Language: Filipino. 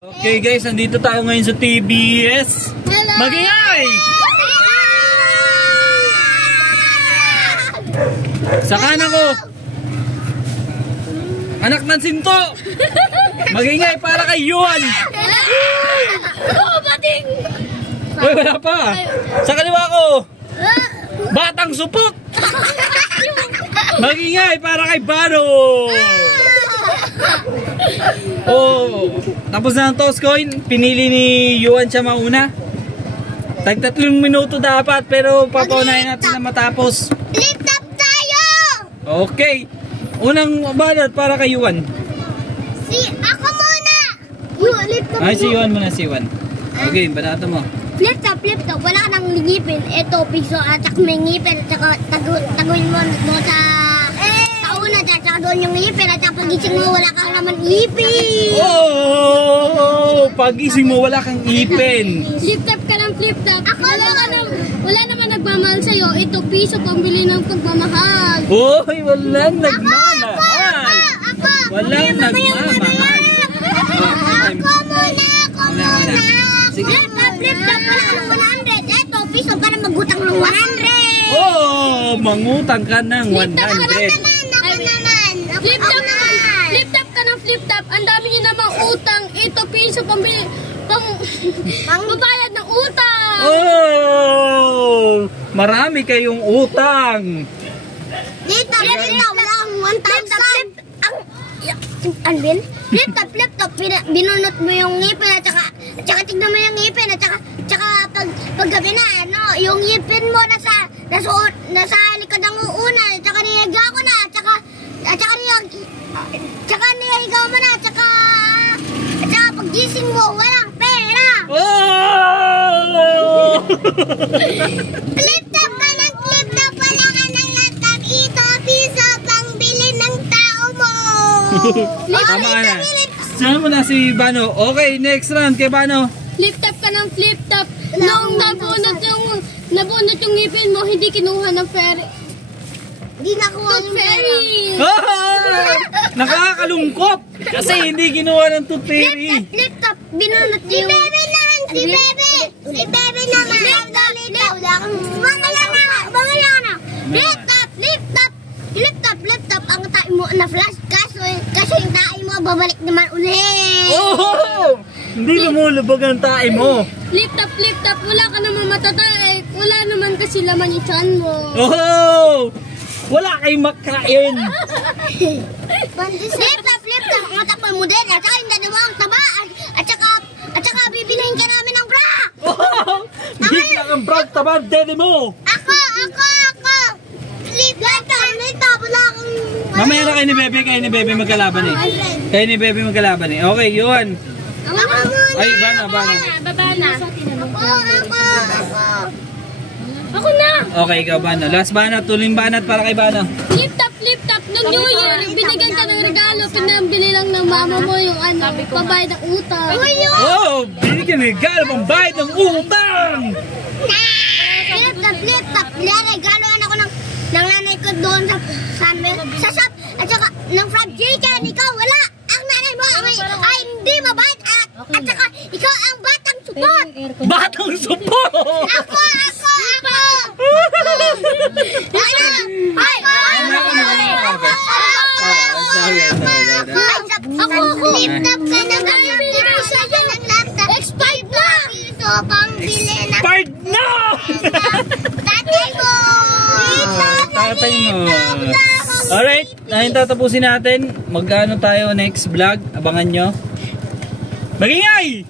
Okay guys, nandito tayo ngayon sa TBS. Mag-ingay! Sa kanan ko, anak ng sinto. Mag-ingay para kay Yuan. Uy, wala pa. Sa kaliwa ko, batang supot. Mag-ingay para kay Bano. Oh, tapos na ang toss coin. Pinili ni Yuan siya mauna. Tag 3 minuto dapat, pero papaunahin natin na matapos. Lift up tayo! Okay. Unang banat para kay Yuan. Ako muna! Lift up. Ay, si Yuan muna, si Yuan. Okay, banato mo. Lift up. Wala ka nang ngipin. Ito, piso at saka may ngipin. At saka taguin mo sa tauna dyan. At saka doon yung ngipin. At saka pagising mo, wala kang naman ngipin. Oh! Pagising mo, wala kang ipin. Lift up ka ng flip top. Wala naman nagmamahal sa'yo. Ito, piso pambili ng pagmamahal. Uy, walang nagmamahal. Ako! Walang nagmamahal. Ako muna! Sige. Lift up wala ka ng 100. Ito, piso para magutang ng 100. Oh, mangutang ka ng 100. Flip top ka ng flip top. Ang dami niyo namang utang. Ito, piso pambili. Pambayad ng utang. Oh! Marami kayong utang. Dito, wala akong 1,000. Alvin, flip top. Binunot mo yung ngipin at saka tignan mo yung ngipin at saka paggabi na, yung ngipin mo nasa likod ng uuna at saka niyaga ko na at saka niyahigaw mo na at saka paggising mo, walang pera. Oh! Flip top ka ng flip top, wala ka ng laptop. Ito, piso pang bili ng tao mo. Tama na. Saan mo na si Bano? Okay, next round kay Bano. Flip top ka ng flip top. Nung nabunot yung ngipin mo, hindi kinuha ng ferry. Hindi nakuha ng ferry. Nakakalungkot kasi hindi ginawa ng tooth fairy. Flip top, binunot yung... Si Bebe naman. Bangala na. Flip top. Ang tayo mo na flash. Kaso yung tayo mo, babalik naman ulit. Oh! Hindi lumulubog ang tae mo. Flip top. Wala ka naman matatay. Wala naman kasi laman yung chan mo. Oh! Wala kayong makain. Flip top. Ang tapon mo din. At saka yung dalawa ang taba. At saka bibilihin ka namin ng bra. Oh! Bigla kang brag taba, dede mo. Ako. Flip top. Wala akong... Mamaya na kayo ni Bebe magkalaban eh. Kayo ni Bebe magkalaban eh. Okay, yun. Ako muna. Ay, Bana. Baba na. Ako na. Okay, ikaw Bana. Last Bana, tuling Banat para kay Bana. Flip top. Noong New Year, binigyan ka ng regalo. Pinambili lang ng mama mo yung pambayad ng utang. Oh, binigyan ng regalo, pambayad ng utang. Flip top. Regaloan ako ng nanay ko doon sa shop. At saka ng fried chicken, ikaw wala. Ang nanay mo ay hindi mabait at saka ikaw ang batang supot. Batang supot! Ako! Flip top ka ng laptop. Expired na! So, pambili na. Expired na! Tatay mo. Alright, ayun tatapusin natin. Magkano tayo next vlog? Abangan nyo. Mag-ingay!